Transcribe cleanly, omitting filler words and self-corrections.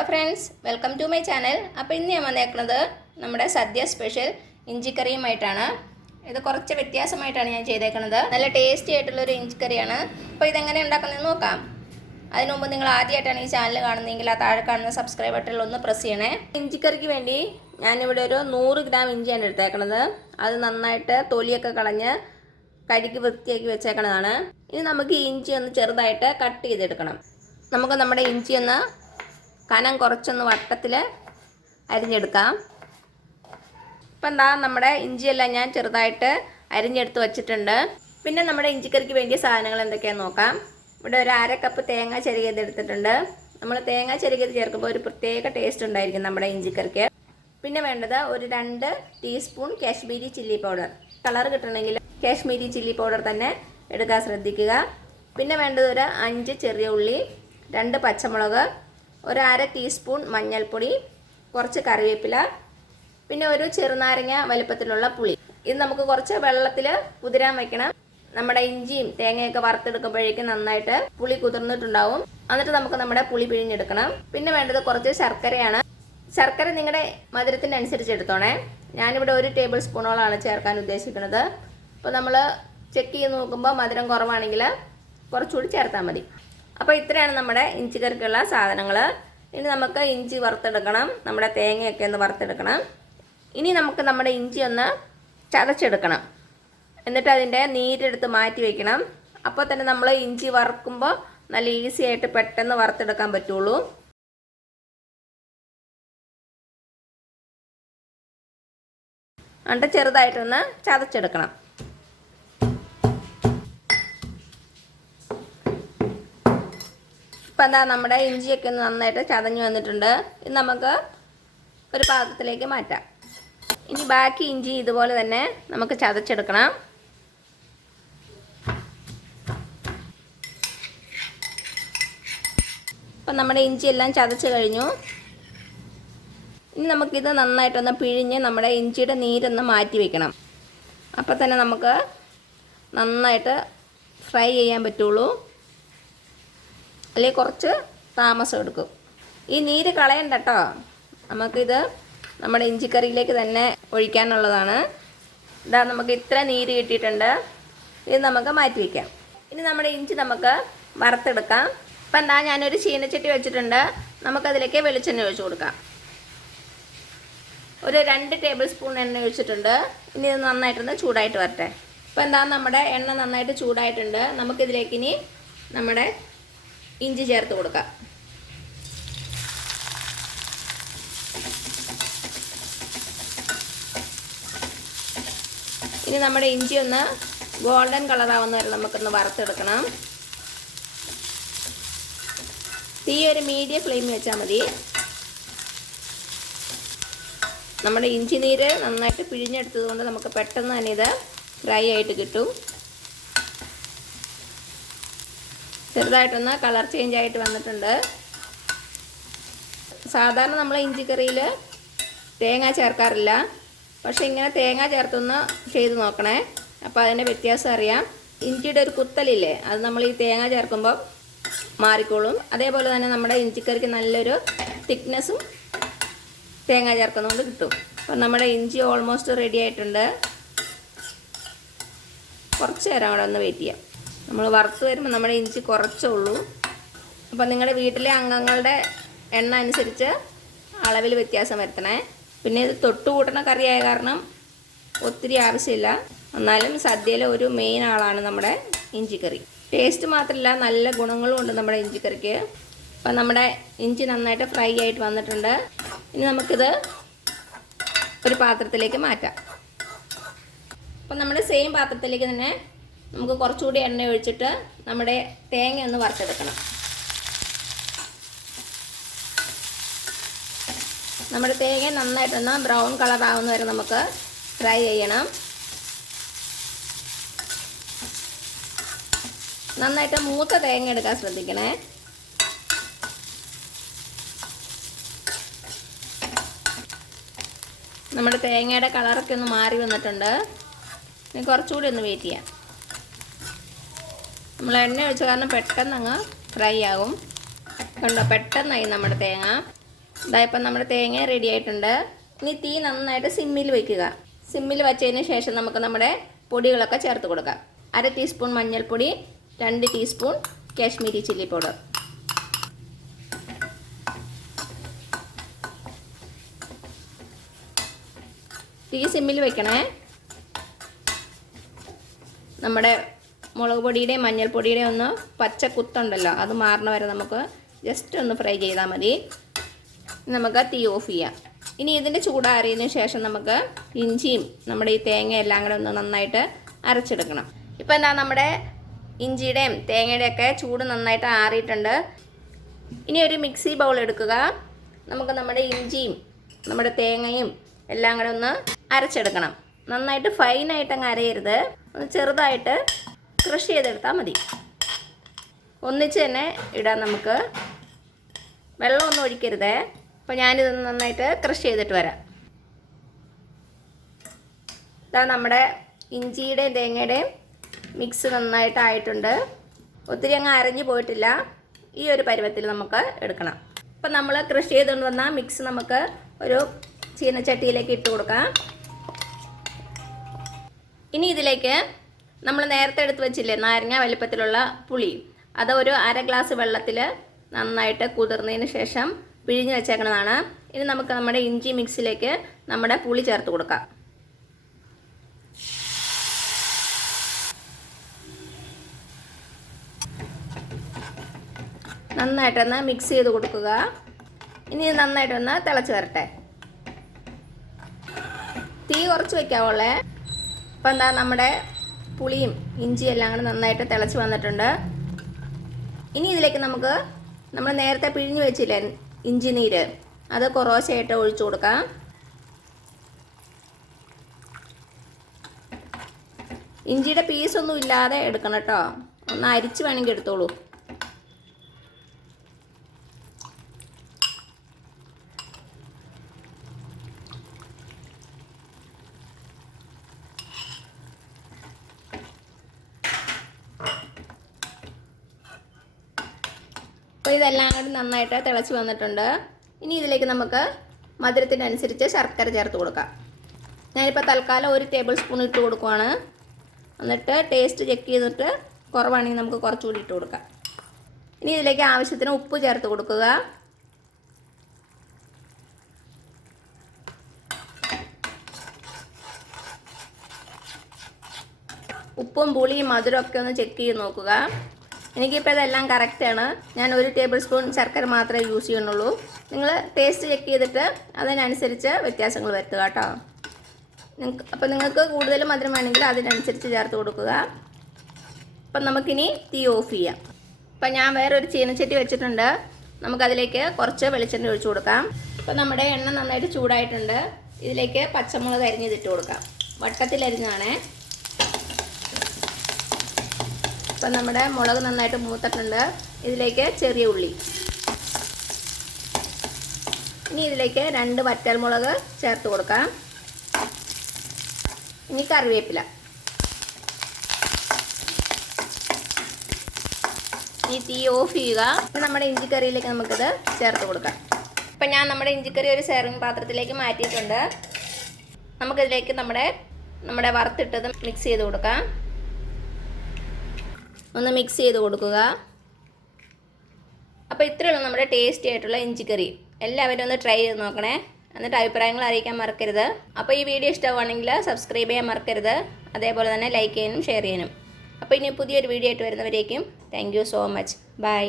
Hello friends, welcome to my channel. അപ്പോൾ ഇന്ന് ഞാൻ വന്നേക്കുന്നത് നമ്മുടെ സദ്യ സ്പെഷ്യൽ ഇഞ്ചി കറിയുമായിട്ടാണ്. ഇത് കുറച്ച് വ്യത്യാസമായിട്ടാണ് ഞാൻ ചെയ്തേക്കുന്നത്. നല്ല ടേസ്റ്റി ആയിട്ടുള്ളൊരു ഇഞ്ചി കറിയാണ്. അപ്പോൾ ഇതെങ്ങനെ ഉണ്ടാക്കുന്നതെന്ന് നോക്കാം. അതിനു മുമ്പ് നിങ്ങൾ ആദ്യമായിട്ടാണ് ഈ ചാനൽ കാണുന്നതെങ്കിൽ ആ താഴെ കാണുന്ന സബ്സ്ക്രൈബ് ബട്ടണിൽ ഒന്ന് പ്രസ് ചെയ്യണേ. ഇഞ്ചിക്കറിക്ക് വേണ്ടി ഞാനിവിടെ ഒരു 100 ഗ്രാം ഇഞ്ചിയാണ് എടുത്തേക്കുന്നത്. അത് നന്നായിട്ട് തൊലിയൊക്കെ കളഞ്ഞ് കഴുകി വൃത്തിയാക്കി വെച്ചേക്കണതാണ്. ഇനി നമുക്ക് ഈ ഇഞ്ചി ഒന്ന് ചെറുതായിട്ട് കട്ട് ചെയ്തെടുക്കണം. നമുക്ക് നമ്മുടെ ഇഞ്ചി ഒന്ന് കനം കുറച്ചൊന്ന് വട്ടത്തിൽ അരിഞ്ഞെടുക്കാം. ഇപ്പം എന്താ നമ്മുടെ ഇഞ്ചിയെല്ലാം ഞാൻ ചെറുതായിട്ട് അരിഞ്ഞെടുത്ത് വച്ചിട്ടുണ്ട്. പിന്നെ നമ്മുടെ ഇഞ്ചിക്കറിക്ക് വേണ്ടിയ സാധനങ്ങൾ എന്തൊക്കെയാണെന്ന് നോക്കാം. ഇവിടെ ഒരു 1/2 കപ്പ് തേങ്ങ ചിരകിയത് എടുത്തിട്ടുണ്ട്. നമ്മൾ തേങ്ങ ചിരകിയത് ചേർക്കുമ്പോൾ ഒരു പ്രത്യേക ടേസ്റ്റ് ഉണ്ടായിരിക്കും നമ്മുടെ ഇഞ്ചിക്കറിക്ക്. പിന്നെ വേണ്ടത് ഒരു 2 teaspoon Kashmiri chilli powder. Colour കിട്ടണമെങ്കിൽ കാശ്മീരി ചില്ലി പൗഡർ തന്നെ എടുക്കാൻ ശ്രദ്ധിക്കുക. പിന്നെ വേണ്ടത് ഒരു 5 ചെറിയ ഉള്ളി, 2 പച്ചമുളക്, ഒരു 1/2 ടീസ്പൂൺ മഞ്ഞൾപ്പൊടി, കുറച്ച് കറിവേപ്പില, പിന്നെ ഒരു ചെറുനാരങ്ങ വലുപ്പത്തിലുള്ള പുളി. ഇത് നമുക്ക് കുറച്ച് വെള്ളത്തിൽ കുതിരാൻ വയ്ക്കണം. നമ്മുടെ ഇഞ്ചിയും തേങ്ങയൊക്കെ വറുത്തെടുക്കുമ്പോഴേക്കും നന്നായിട്ട് പുളി കുതിർന്നിട്ടുണ്ടാവും. എന്നിട്ട് നമുക്ക് നമ്മുടെ പുളി പിഴിഞ്ഞെടുക്കണം. പിന്നെ വേണ്ടത് കുറച്ച് ശർക്കരയാണ്. ശർക്കര നിങ്ങളുടെ മധുരത്തിനനുസരിച്ച് എടുത്തോണേ. ഞാനിവിടെ 1 ടേബിൾ സ്പൂണോളാണ് ചേർക്കാൻ ഉദ്ദേശിക്കുന്നത്. അപ്പോൾ നമ്മൾ ചെക്ക് ചെയ്ത് നോക്കുമ്പോൾ മധുരം കുറവാണെങ്കിൽ കുറച്ചുകൂടി ചേർത്താൽ മതി. അപ്പോൾ ഇത്രയാണ് നമ്മുടെ ഇഞ്ചിക്കറിക്കുള്ള സാധനങ്ങൾ. ഇനി നമുക്ക് ഇഞ്ചി വറുത്തെടുക്കണം. നമ്മുടെ തേങ്ങയൊക്കെ ഒന്ന് വറുത്തെടുക്കണം. ഇനി നമുക്ക് നമ്മുടെ ഇഞ്ചി ഒന്ന് ചതച്ചെടുക്കണം. എന്നിട്ട് അതിൻ്റെ നീരെടുത്ത് മാറ്റി വയ്ക്കണം. അപ്പോൾ തന്നെ നമ്മൾ ഇഞ്ചി വറുക്കുമ്പോൾ നല്ല ഈസി ആയിട്ട് പെട്ടെന്ന് വറുത്തെടുക്കാൻ പറ്റുള്ളൂ. എന്നിട്ട് ചെറുതായിട്ടൊന്ന് ചതച്ചെടുക്കണം. ഇപ്പം എന്താ നമ്മുടെ ഇഞ്ചിയൊക്കെ ഒന്ന് നന്നായിട്ട് ചതഞ്ഞ് വന്നിട്ടുണ്ട്. ഇത് നമുക്ക് ഒരു പാത്രത്തിലേക്ക് മാറ്റാം. ഇനി ബാക്കി ഇഞ്ചി ഇതുപോലെ തന്നെ നമുക്ക് ചതച്ചെടുക്കണം. ഇപ്പം നമ്മുടെ ഇഞ്ചി എല്ലാം ചതച്ച് കഴിഞ്ഞു. ഇനി നമുക്കിത് നന്നായിട്ടൊന്ന് പിഴിഞ്ഞ് നമ്മുടെ ഇഞ്ചിയുടെ നീരൊന്ന് മാറ്റി വയ്ക്കണം. അപ്പോൾ തന്നെ നമുക്ക് നന്നായിട്ട് ഫ്രൈ ചെയ്യാൻ പറ്റുള്ളൂ. അല്ലെങ്കിൽ കുറച്ച് താമസം എടുക്കും. ഈ നീര് കളയണ്ട കേട്ടോ. നമുക്കിത് നമ്മുടെ ഇഞ്ചിക്കറിയിലേക്ക് തന്നെ ഒഴിക്കാനുള്ളതാണ്. ഇതാ നമുക്ക് ഇത്ര നീര് കിട്ടിയിട്ടുണ്ട്. ഇത് നമുക്ക് മാറ്റി വയ്ക്കാം. ഇനി നമ്മുടെ ഇഞ്ചി നമുക്ക് വറുത്തെടുക്കാം. ഇപ്പം എന്താ ഞാനൊരു ചീനച്ചട്ടി വെച്ചിട്ടുണ്ട്. നമുക്കതിലേക്ക് വെളിച്ചെണ്ണ ഒഴിച്ച് കൊടുക്കാം. ഒരു 2 ടേബിൾ സ്പൂൺ എണ്ണ ഒഴിച്ചിട്ടുണ്ട്. ഇനി ഇത് നന്നായിട്ടൊന്ന് ചൂടായിട്ട് വരട്ടെ. ഇപ്പം എന്താ നമ്മുടെ എണ്ണ നന്നായിട്ട് ചൂടായിട്ടുണ്ട്. നമുക്കിതിലേക്ക് ഇനി നമ്മുടെ ഇഞ്ചി ചേർത്ത് കൊടുക്കാം. ഇനി നമ്മുടെ ഇഞ്ചി ഒന്ന് ഗോൾഡൻ കളറാവുന്ന വരെ നമുക്കൊന്ന് വറുത്തെടുക്കണം. തീ ഒരു മീഡിയം ഫ്ലെയിമിൽ വെച്ചാൽ മതി. നമ്മുടെ ഇഞ്ചി നീര് നന്നായിട്ട് പിഴിഞ്ഞെടുത്തത് കൊണ്ട് നമുക്ക് പെട്ടെന്ന് തന്നെ ഇത് ഫ്രൈ ആയിട്ട് കിട്ടും. ചെറുതായിട്ടൊന്ന് കളർ ചേഞ്ച് ആയിട്ട് വന്നിട്ടുണ്ട്. സാധാരണ നമ്മൾ ഇഞ്ചിക്കറിയിൽ തേങ്ങ ചേർക്കാറില്ല. പക്ഷേ ഇങ്ങനെ തേങ്ങ ചേർത്തൊന്ന് ചെയ്ത് നോക്കണേ. അപ്പോൾ അതിൻ്റെ വ്യത്യാസം അറിയാം. ഇഞ്ചിയുടെ ഒരു കുത്തലില്ലേ, അത് നമ്മൾ ഈ തേങ്ങ ചേർക്കുമ്പോൾ മാറിക്കോളും. അതേപോലെ തന്നെ നമ്മുടെ ഇഞ്ചിക്കറിക്ക് നല്ലൊരു തിക്നെസ്സും തേങ്ങ ചേർക്കുന്നതുകൊണ്ട് കിട്ടും. അപ്പം നമ്മുടെ ഇഞ്ചി ഓൾമോസ്റ്റ് റെഡി ആയിട്ടുണ്ട്. കുറച്ച് നേരം അവിടെ ഒന്ന് വെയിറ്റ് ചെയ്യാം. നമ്മൾ വറുത്ത് വരുമ്പോൾ നമ്മുടെ ഇഞ്ചി കുറച്ചേ ഉള്ളൂ. അപ്പോൾ നിങ്ങളുടെ വീട്ടിലെ അംഗങ്ങളുടെ എണ്ണ അനുസരിച്ച് അളവിൽ വ്യത്യാസം വരുത്തണേ. പിന്നെ ഇത് തൊട്ടുകൂട്ടണ കറിയായ കാരണം ഒത്തിരി ആവശ്യമില്ല. എന്നാലും സദ്യയിലെ ഒരു മെയിൻ ആളാണ് നമ്മുടെ ഇഞ്ചിക്കറി. ടേസ്റ്റ് മാത്രമല്ല, നല്ല ഗുണങ്ങളും ഉണ്ട് നമ്മുടെ ഇഞ്ചിക്കറിക്ക്. അപ്പം നമ്മുടെ ഇഞ്ചി നന്നായിട്ട് ഫ്രൈ ആയിട്ട് വന്നിട്ടുണ്ട്. ഇനി നമുക്കിത് ഒരു പാത്രത്തിലേക്ക് മാറ്റാം. അപ്പം നമ്മുടെ സെയിം പാത്രത്തിലേക്ക് തന്നെ നമുക്ക് കുറച്ചുകൂടി എണ്ണ ഒഴിച്ചിട്ട് നമ്മുടെ തേങ്ങ ഒന്ന് വറുത്തെടുക്കണം. നമ്മുടെ തേങ്ങ നന്നായിട്ടൊന്ന് ബ്രൗൺ കളർ ആവുന്ന വരെ നമുക്ക് ഫ്രൈ ചെയ്യണം. നന്നായിട്ട് മൂത്ത തേങ്ങ എടുക്കാൻ ശ്രദ്ധിക്കണേ. നമ്മുടെ തേങ്ങയുടെ കളറൊക്കെ ഒന്ന് മാറി വന്നിട്ടുണ്ട്. ഇനി കുറച്ചുകൂടി ഒന്ന് വെയിറ്റ് ചെയ്യാം. നമ്മൾ എണ്ണ ഒഴിച്ച കാരണം പെട്ടെന്ന് അങ്ങ് ഫ്രൈ ആകും. കണ്ടോ, പെട്ടെന്നായി നമ്മുടെ തേങ്ങ. ഇതായപ്പോൾ നമ്മുടെ തേങ്ങ റെഡി ആയിട്ടുണ്ട്. ഇനി തീ നന്നായിട്ട് സിമ്മിൽ വയ്ക്കുക. സിമ്മിൽ വച്ചതിന് ശേഷം നമുക്ക് നമ്മുടെ പൊടികളൊക്കെ ചേർത്ത് കൊടുക്കാം. 1/2 ടീസ്പൂൺ മഞ്ഞൾപ്പൊടി, 2 ടീസ്പൂൺ കാശ്മീരി ചില്ലി പൗഡർ. തീ സിമ്മിൽ വെക്കണേ. നമ്മുടെ മുളക് പൊടിയുടെയും മഞ്ഞൾപ്പൊടിയുടെയും ഒന്ന് പച്ച കുത്തുണ്ടല്ലോ, അത് മാറണ വരെ നമുക്ക് ജസ്റ്റ് ഒന്ന് ഫ്രൈ ചെയ്താൽ മതി. നമുക്ക് തീ ഓഫ് ചെയ്യാം. ഇനി ഇതിൻ്റെ ചൂടാറിയതിന് ശേഷം നമുക്ക് ഇഞ്ചിയും നമ്മുടെ ഈ തേങ്ങ എല്ലാം കൂടെ ഒന്ന് നന്നായിട്ട് അരച്ചെടുക്കണം. ഇപ്പോൾ എന്താ നമ്മുടെ ഇഞ്ചിയുടെയും തേങ്ങയുടെയൊക്കെ ചൂട് നന്നായിട്ട് ആറിയിട്ടുണ്ട്. ഇനി ഒരു മിക്സി ബൗൾ എടുക്കുക. നമുക്ക് നമ്മുടെ ഇഞ്ചിയും നമ്മുടെ തേങ്ങയും എല്ലാം കൂടെ ഒന്ന് അരച്ചെടുക്കണം. നന്നായിട്ട് ഫൈനായിട്ട് അങ്ങ് അരയരുത്, ഒന്ന് ചെറുതായിട്ട് ക്രഷ് ചെയ്തെടുത്താൽ മതി. ഒന്നിച്ച് തന്നെ ഇടാം. നമുക്ക് വെള്ളമൊന്നും ഒഴിക്കരുതേ. അപ്പോൾ ഞാനിതൊന്ന് നന്നായിട്ട് ക്രഷ് ചെയ്തിട്ട് വരാം. ഇതാ നമ്മുടെ ഇഞ്ചിയുടെയും തേങ്ങയുടെയും മിക്സ് നന്നായിട്ട് ആയിട്ടുണ്ട്. ഒത്തിരി അങ്ങ് അരഞ്ഞു പോയിട്ടില്ല. ഈ ഒരു പരുവത്തിൽ നമുക്ക് എടുക്കണം. അപ്പം നമ്മൾ ക്രഷ് ചെയ്തുകൊണ്ട് വന്ന മിക്സ് നമുക്ക് ഒരു ചീനച്ചട്ടിയിലേക്ക് ഇട്ട് കൊടുക്കാം. ഇനി ഇതിലേക്ക് നമ്മൾ നേരത്തെ എടുത്ത് വെച്ചില്ലേ നാരങ്ങ വലിപ്പത്തിലുള്ള പുളി, അത് ഒരു 1/2 ഗ്ലാസ് വെള്ളത്തിൽ നന്നായിട്ട് കുതിർന്നതിന് ശേഷം പിഴിഞ്ഞ് വെച്ചേക്കുന്നതാണ്. ഇനി നമുക്ക് നമ്മുടെ ഇഞ്ചി മിക്സിലേക്ക് നമ്മുടെ പുളി ചേർത്ത് കൊടുക്കാം. നന്നായിട്ടൊന്ന് മിക്സ് ചെയ്ത് കൊടുക്കുക. ഇനി നന്നായിട്ടൊന്ന് തിളച്ച് വരട്ടെ. തീ കുറച്ച് വയ്ക്കാവുള്ളേ. അപ്പം എന്താ നമ്മുടെ പുളിയും ഇഞ്ചിയും എല്ലാം കൂടെ നന്നായിട്ട് തിളച്ച് വന്നിട്ടുണ്ട്. ഇനി ഇതിലേക്ക് നമുക്ക് നമ്മൾ നേരത്തെ പിഴിഞ്ഞ് വെച്ചില്ലേ ഇഞ്ചി നീര്, അത് കുറേശ്ശായിട്ട് ഒഴിച്ചു കൊടുക്കാം. ഇഞ്ചിയുടെ പീസൊന്നും ഇല്ലാതെ എടുക്കണം കേട്ടോ. ഒന്ന് അരിച്ച് വേണമെങ്കിൽ എടുത്തോളൂ. അപ്പോൾ ഇതെല്ലാം കൂടി നന്നായിട്ട് തിളച്ച് വന്നിട്ടുണ്ട്. ഇനി ഇതിലേക്ക് നമുക്ക് മധുരത്തിനനുസരിച്ച് ശർക്കര ചേർത്ത് കൊടുക്കാം. ഞാനിപ്പോൾ തൽക്കാലം 1 ടേബിൾ സ്പൂൺ ഇട്ട് കൊടുക്കുവാണ്. എന്നിട്ട് ടേസ്റ്റ് ചെക്ക് ചെയ്തിട്ട് കുറവാണെങ്കിൽ നമുക്ക് കുറച്ചുകൂടി ഇട്ട് കൊടുക്കാം. ഇനി ഇതിലേക്ക് ആവശ്യത്തിന് ഉപ്പ് ചേർത്ത് കൊടുക്കുക. ഉപ്പും പുളിയും മധുരമൊക്കെ ഒന്ന് ചെക്ക് ചെയ്ത് നോക്കുക. എനിക്കിപ്പോൾ ഇതെല്ലാം കറക്റ്റാണ്. ഞാൻ 1 ടേബിൾ സ്പൂൺ ശർക്കര മാത്രമേ യൂസ് ചെയ്യുന്നുള്ളൂ. നിങ്ങൾ ടേസ്റ്റ് ചെക്ക് ചെയ്തിട്ട് അതിനനുസരിച്ച് വ്യത്യാസങ്ങൾ വരുത്തുക കേട്ടോ. അപ്പോൾ നിങ്ങൾക്ക് കൂടുതൽ മധുരം വേണമെങ്കിൽ അതിനനുസരിച്ച് ചേർത്ത് കൊടുക്കുക. അപ്പം നമുക്കിനി തീ ഓഫ് ചെയ്യാം. അപ്പം ഞാൻ വേറൊരു ചീനച്ചട്ടി വെച്ചിട്ടുണ്ട്. നമുക്കതിലേക്ക് കുറച്ച് വെളിച്ചെണ്ണ ഒഴിച്ചു കൊടുക്കാം. അപ്പോൾ നമ്മുടെ എണ്ണ നന്നായിട്ട് ചൂടായിട്ടുണ്ട്. ഇതിലേക്ക് പച്ചമുളക് അരിഞ്ഞിട്ട് കൊടുക്കാം. വട്ടത്തിലരിഞ്ഞാണേ. അപ്പം നമ്മുടെ മുളക് നന്നായിട്ട് മൂത്തിട്ടുണ്ട്. ഇതിലേക്ക് ചെറിയ ഉള്ളി. ഇനി ഇതിലേക്ക് 2 വറ്റൽമുളക് ചേർത്ത് കൊടുക്കാം. ഇനി കറിവേപ്പില. ഈ തീ ഓഫ് ചെയ്യുക. ഇപ്പം നമ്മുടെ ഇഞ്ചിക്കറിയിലേക്ക് നമുക്കിത് ചേർത്ത് കൊടുക്കാം. ഇപ്പം ഞാൻ നമ്മുടെ ഇഞ്ചിക്കറി ഒരു സെർവിങ് പാത്രത്തിലേക്ക് മാറ്റിയിട്ടുണ്ട്. നമുക്കിതിലേക്ക് നമ്മുടെ വറുത്തിട്ടത് മിക്സ് ചെയ്ത് കൊടുക്കാം. ഒന്ന് മിക്സ് ചെയ്ത് കൊടുക്കുക. അപ്പോൾ ഇത്രയുള്ളൂ നമ്മുടെ ടേസ്റ്റി ആയിട്ടുള്ള ഇഞ്ചിക്കറി. എല്ലാവരും ഒന്ന് ട്രൈ ചെയ്ത് നോക്കണേ. എന്നിട്ട് അഭിപ്രായങ്ങൾ അറിയിക്കാൻ മറക്കരുത്. അപ്പോൾ ഈ വീഡിയോ ഇഷ്ടമാണെങ്കിൽ സബ്സ്ക്രൈബ് ചെയ്യാൻ മറക്കരുത്. അതേപോലെ തന്നെ ലൈക്ക് ചെയ്യാനും ഷെയർ ചെയ്യാനും. അപ്പോൾ ഇനി പുതിയൊരു വീഡിയോ ആയിട്ട് വരുന്നവരേക്കും thank you so much. By.